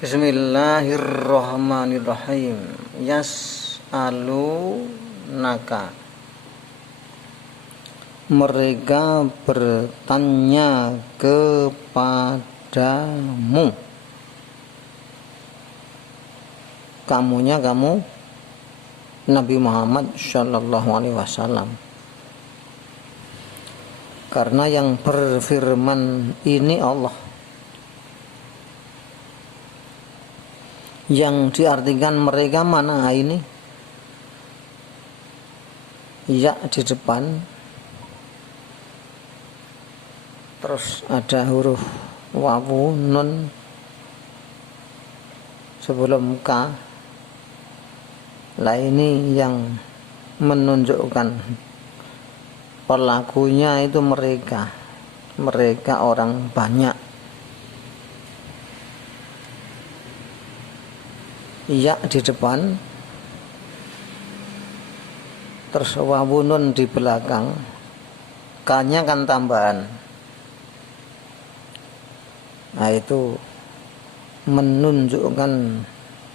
Bismillahirrahmanirrahim. Yas'alunaka. Mereka bertanya kepadamu. Kamunya kamu Nabi Muhammad sallallahu alaihi wasallam. Karena yang berfirman ini Allah. Yang diartikan mereka mana ini? Ya di depan, terus ada huruf wawu nun sebelum ka. Lah ini yang menunjukkan pelakunya itu mereka orang banyak. Ya di depan, terus wawu nun di belakang, ka-nya kan tambahan. Nah itu menunjukkan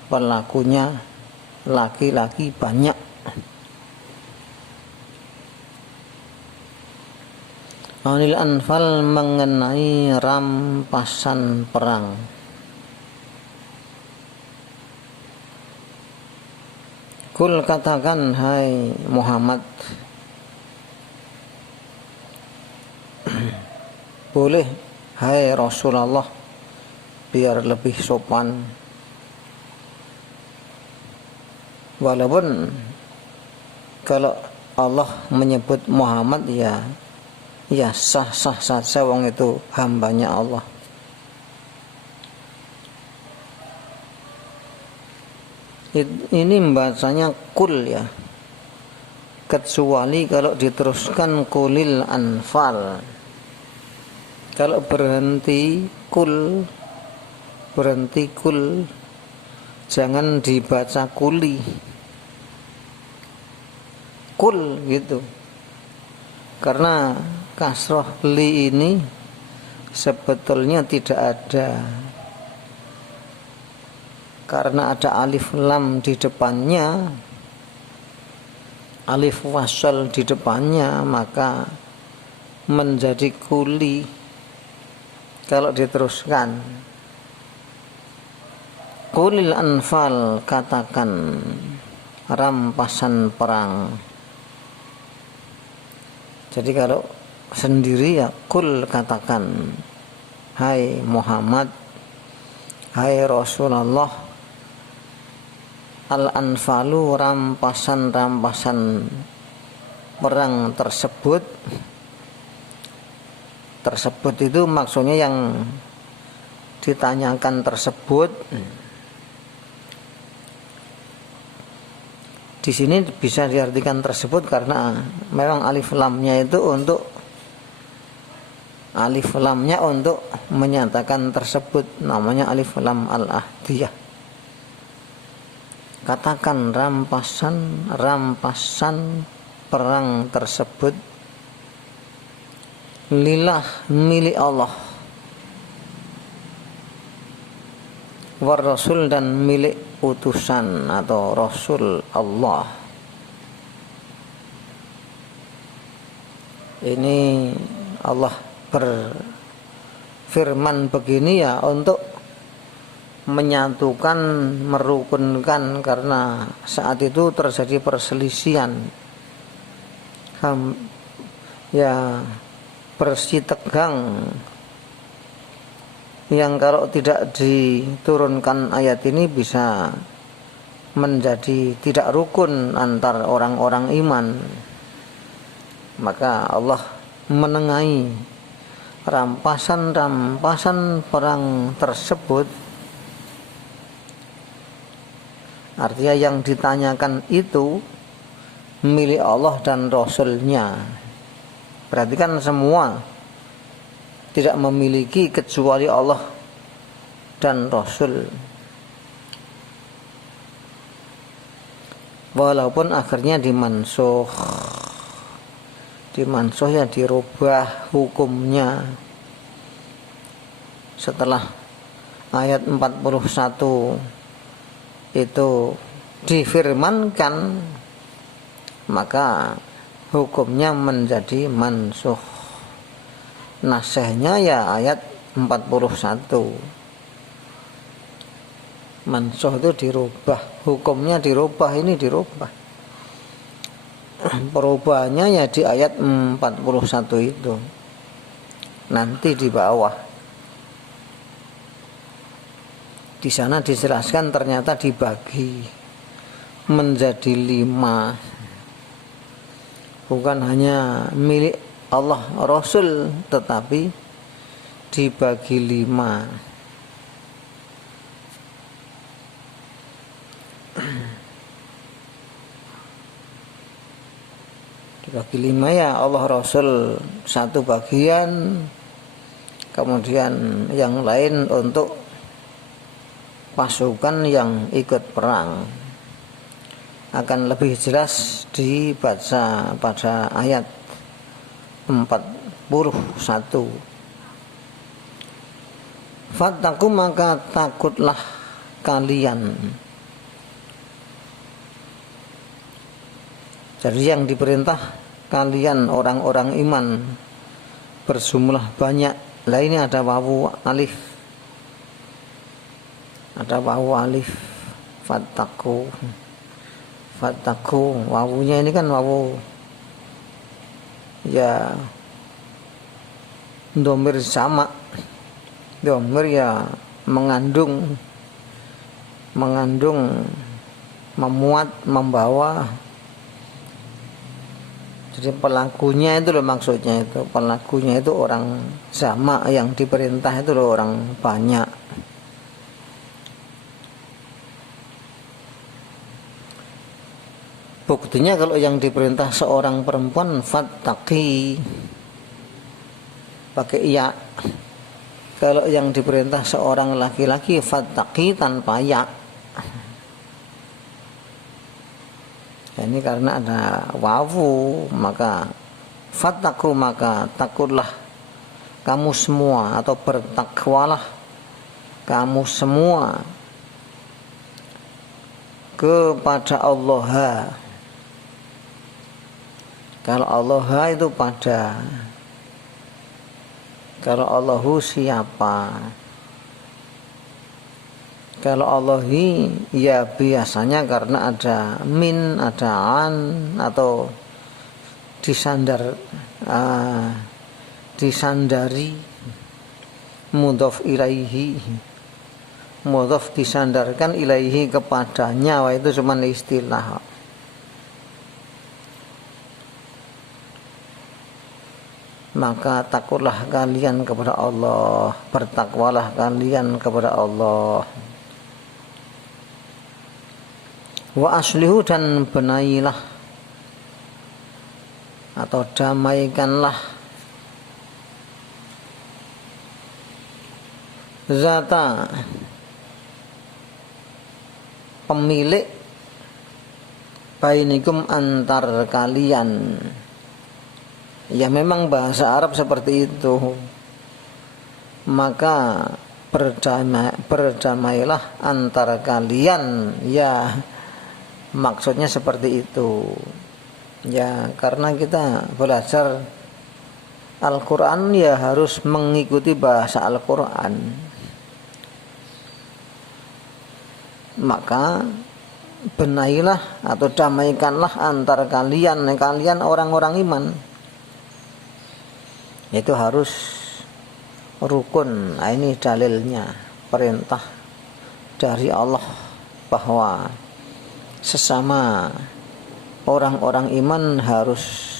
pelakunya laki-laki banyak. Anil Anfal mengenai rampasan perang. Kul katakan hai Muhammad, boleh hai Rasulullah, biar lebih sopan. Walaupun kalau Allah menyebut Muhammad ya sah-sah saja, wong itu hambanya Allah. Ini membacanya kul ya, kecuali kalau diteruskan kulil anfal. Kalau berhenti kul, jangan dibaca kuli, kul gitu. Karena kasroh li ini sebetulnya tidak ada. Karena ada alif lam di depannya, alif wasal di depannya, maka menjadi kuli kalau diteruskan. Kulil anfal, katakan rampasan perang. Jadi kalau sendiri ya kul, katakan hai Muhammad, hai Rasulullah, al-anfalu, rampasan perang tersebut itu maksudnya yang ditanyakan tersebut. Di sini bisa diartikan tersebut karena memang alif lamnya untuk menyatakan tersebut, namanya alif lam al-ahdiyah. Katakan rampasan perang tersebut lillah, milik Allah, war rasul, dan milik utusan atau rasul Allah. Ini Allah berfirman begini ya untuk menyatukan, merukunkan, karena saat itu terjadi perselisihan ya, bersih tegang, yang kalau tidak diturunkan ayat ini bisa menjadi tidak rukun antar orang-orang iman. Maka Allah menengahi rampasan perang tersebut. Artinya yang ditanyakan itu milik Allah dan Rasulnya. Berarti kan semua tidak memiliki kecuali Allah dan Rasul. Walaupun akhirnya dimansuh ya, dirubah hukumnya setelah ayat 41 itu difirmankan, maka hukumnya menjadi mansukh. Nasihnya ya ayat 41. Mansukh itu dirubah, hukumnya dirubah, ini dirubah. Perubahannya ya di ayat 41 itu. Nanti di bawah. Di sana dijelaskan ternyata dibagi menjadi 5. Bukan hanya milik Allah Rasul, tetapi dibagi 5. Dibagi 5 ya, Allah Rasul satu bagian, kemudian yang lain untuk pasukan yang ikut perang. Akan lebih jelas dibaca pada ayat 41. Fattaku, maka takutlah kalian. Jadi yang diperintah kalian orang-orang iman berjumlah banyak. Lah ini ada wawu alif. Ada wawu alif. Fattaku. Fattaku, wawunya ini kan wawu ya dhamir sama. Dhamir ya mengandung, memuat, membawa. Jadi pelakunya itu loh, maksudnya itu pelakunya itu orang sama, yang diperintah itu loh orang banyak. Buktinya kalau yang diperintah seorang perempuan fattaqi pakai ya. Kalau yang diperintah seorang laki-laki fattaqi tanpa ya. Ini karena ada wawu, maka fattaqu, maka takutlah kamu semua, atau bertakwalah kamu semua kepada Allah. Kalau Allah itu pada, kalau Allahu siapa? Kalau Allahi ya biasanya karena ada min, ada an, atau disandari, mudhof ilaihi, mudhof disandarkan ilaihi kepadanya. Wah, itu cuma istilah. Maka takutlah kalian kepada Allah, bertakwalah kalian kepada Allah. Wa aslihu, dan benailah atau damaikanlah zata, pemilik bainikum, antar kalian. Ya memang bahasa Arab seperti itu. Maka berdamailah antara kalian. Ya maksudnya seperti itu. Ya karena kita belajar Al-Quran ya harus mengikuti bahasa Al-Quran. Maka benailah atau damaikanlah antara kalian orang-orang iman. Itu harus rukun. Nah, ini dalilnya, perintah dari Allah bahwa sesama orang-orang iman harus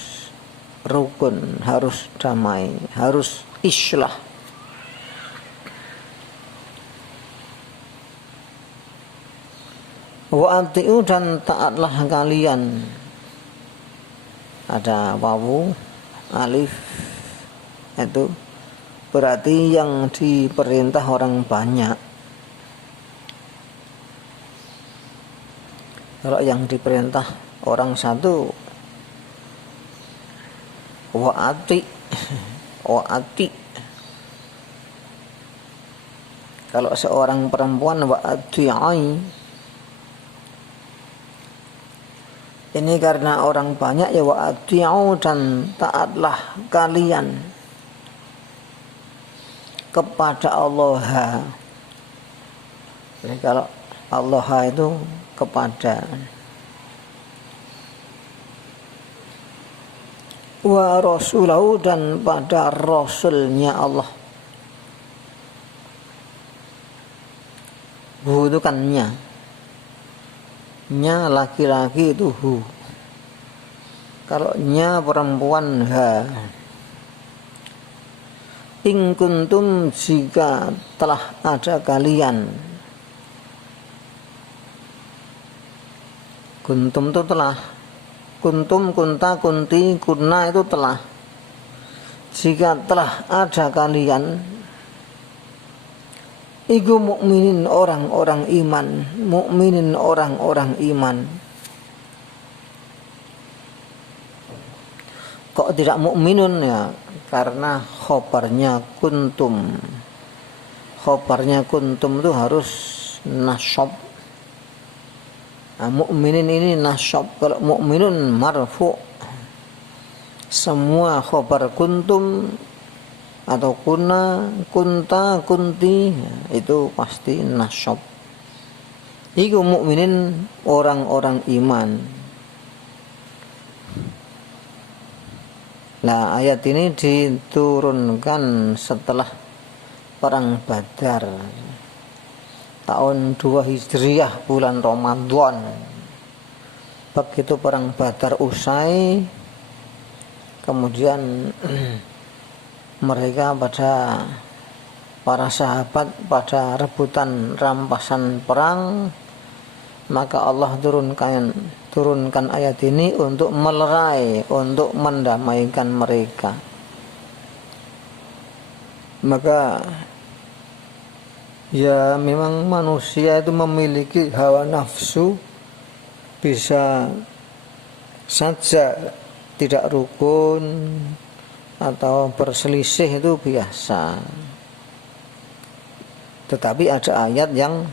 rukun, harus damai, harus islah. Wa atiu, dan taatlah kalian. Ada wawu alif, itu berarti yang diperintah orang banyak. Kalau yang diperintah orang satu, wa ati, Kalau seorang perempuan wa ati'ai, ini karena orang banyak ya, wa ati'u, dan taatlah kalian kepada Allah. Jadi kalau Allah itu kepada, wa rasulahu, dan pada rasulnya Allah. Hu itu kan nya laki-laki itu hu, kalau nya perempuan ha. In kuntum, jika telah ada kalian, kuntum itu telah, kuntum, kunta, kunti, kunna itu telah. Jika telah ada kalian, iku mukminin orang-orang iman, mukminin orang-orang iman. Kok tidak mukminun ya? Karena khobarnya kuntum. Khobarnya kuntum itu harus nasab. Nah, mukminin ini nasab. Kalau mukminun marfu. Semua khobar kuntum atau kuna, kunta, kunti, itu pasti nasab. Iku mukminin orang-orang iman. Nah, ayat ini diturunkan setelah perang Badar tahun 2 Hijriah, bulan Ramadan. Begitu perang Badar usai, kemudian mereka para sahabat pada rebutan rampasan perang, maka Allah turunkan ayat ini untuk melerai, untuk mendamaikan mereka. Maka ya memang manusia itu memiliki hawa nafsu, bisa saja tidak rukun atau berselisih, itu biasa. Tetapi ada ayat yang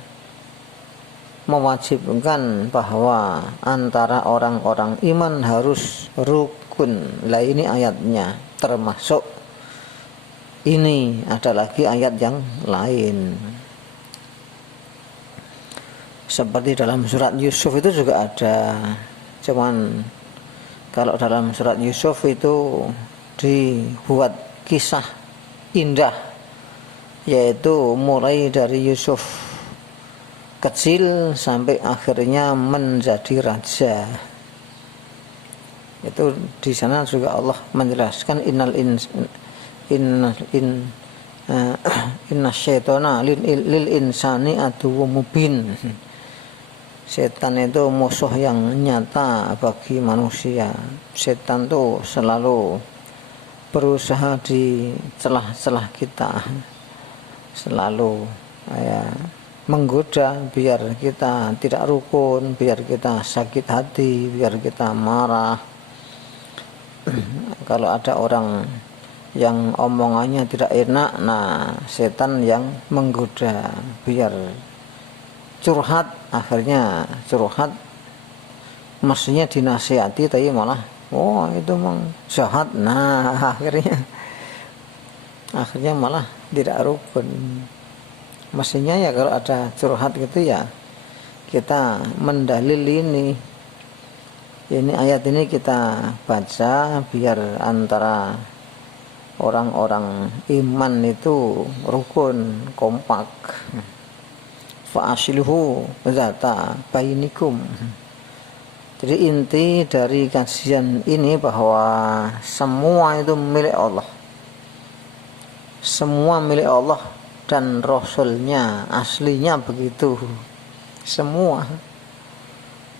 mewajibkan bahwa antara orang-orang iman harus rukun. Lah ini ayatnya, termasuk ini ada lagi ayat yang lain. Seperti dalam surat Yusuf itu juga ada. Cuman kalau dalam surat Yusuf itu dibuat kisah indah, yaitu mulai dari Yusuf kecil sampai akhirnya menjadi raja. Itu di sana juga Allah menjelaskan inna syaitana lil insani aduwwum mubin. Setan itu musuh yang nyata bagi manusia. Setan itu selalu berusaha di celah-celah kita, selalu menggoda biar kita tidak rukun, biar kita sakit hati, biar kita marah. Kalau ada orang yang omongannya tidak enak, nah setan yang menggoda biar curhat. Akhirnya curhat, mestinya dinasihati tapi malah itu memang jahat. Nah akhirnya malah tidak rukun. Mestinya ya kalau ada curhat gitu ya kita mendalil ini ayat ini kita baca biar antara orang-orang iman itu rukun, kompak. Fa'aslihu zata bainikum. Jadi inti dari kajian ini bahwa semua itu milik Allah. Semua milik Allah dan Rasulnya, aslinya begitu. Semua.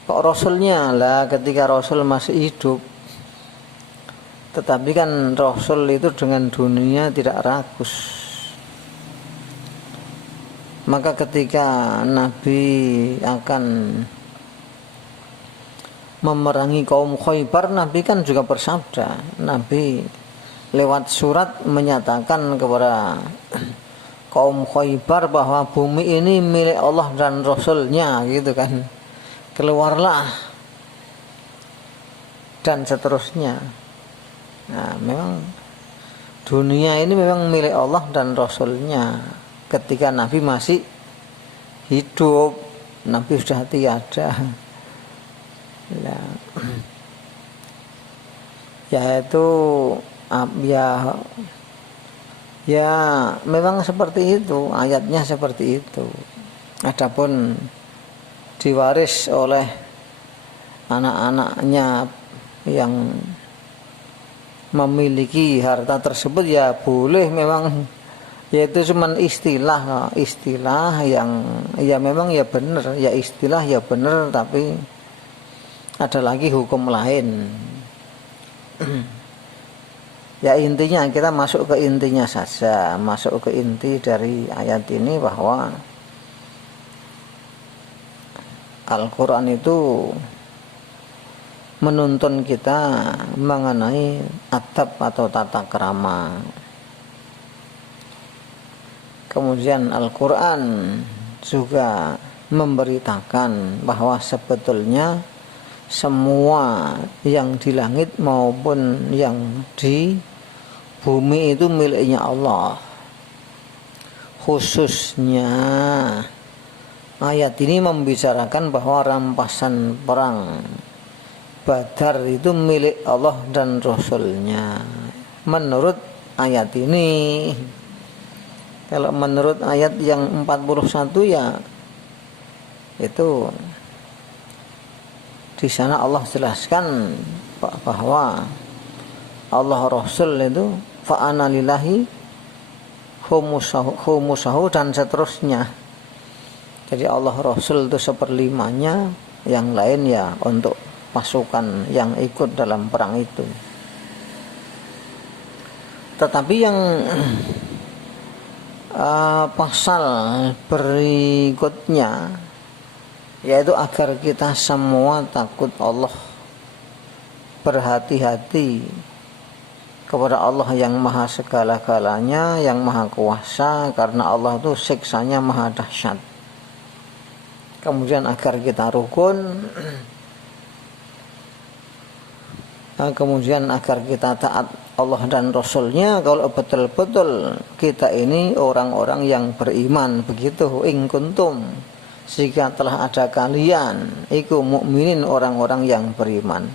Kok Rasulnya lah, ketika Rasul masih hidup. Tetapi kan Rasul itu dengan dunia tidak rakus. Maka ketika Nabi akan memerangi kaum Khaybar, Nabi kan juga bersabda. Nabi lewat surat menyatakan kepada kaum Khaybar bahwa bumi ini milik Allah dan Rasulnya gitu kan. Keluarlah dan seterusnya. Nah, memang dunia ini memang milik Allah dan Rasulnya. Ketika Nabi masih hidup, Nabi sudah tiada. Ya itu ya memang seperti itu, ayatnya seperti itu. Adapun diwaris oleh anak-anaknya yang memiliki harta tersebut ya boleh, memang yaitu cuman istilah yang ya memang ya benar, ya istilah ya benar, tapi ada lagi hukum lain. Ya intinya kita masuk ke intinya saja, masuk ke inti dari ayat ini bahwa Al-Quran itu menuntun kita mengenai adab atau tata krama. Kemudian Al-Quran juga memberitakan bahwa sebetulnya semua yang di langit maupun yang di bumi itu miliknya Allah. Khususnya ayat ini membicarakan bahwa rampasan perang Badar itu milik Allah dan Rasulnya. Menurut ayat ini. Kalau menurut ayat yang 41 ya itu di sana Allah jelaskan bahwa Allah Rasul itu fa'ana lillahi khumusahu dan seterusnya. Jadi Allah Rasul itu seperlimanya, yang lain ya untuk pasukan yang ikut dalam perang itu. Tetapi yang pasal berikutnya yaitu agar kita semua takut Allah, berhati-hati kepada Allah yang maha segala-galanya, yang maha kuasa, karena Allah itu siksanya maha dahsyat. Kemudian agar kita rukun, kemudian agar kita taat Allah dan Rasulnya kalau betul-betul kita ini orang-orang yang beriman. Begitu, in kuntum, jika telah ada kalian iku mukminin, orang-orang yang beriman.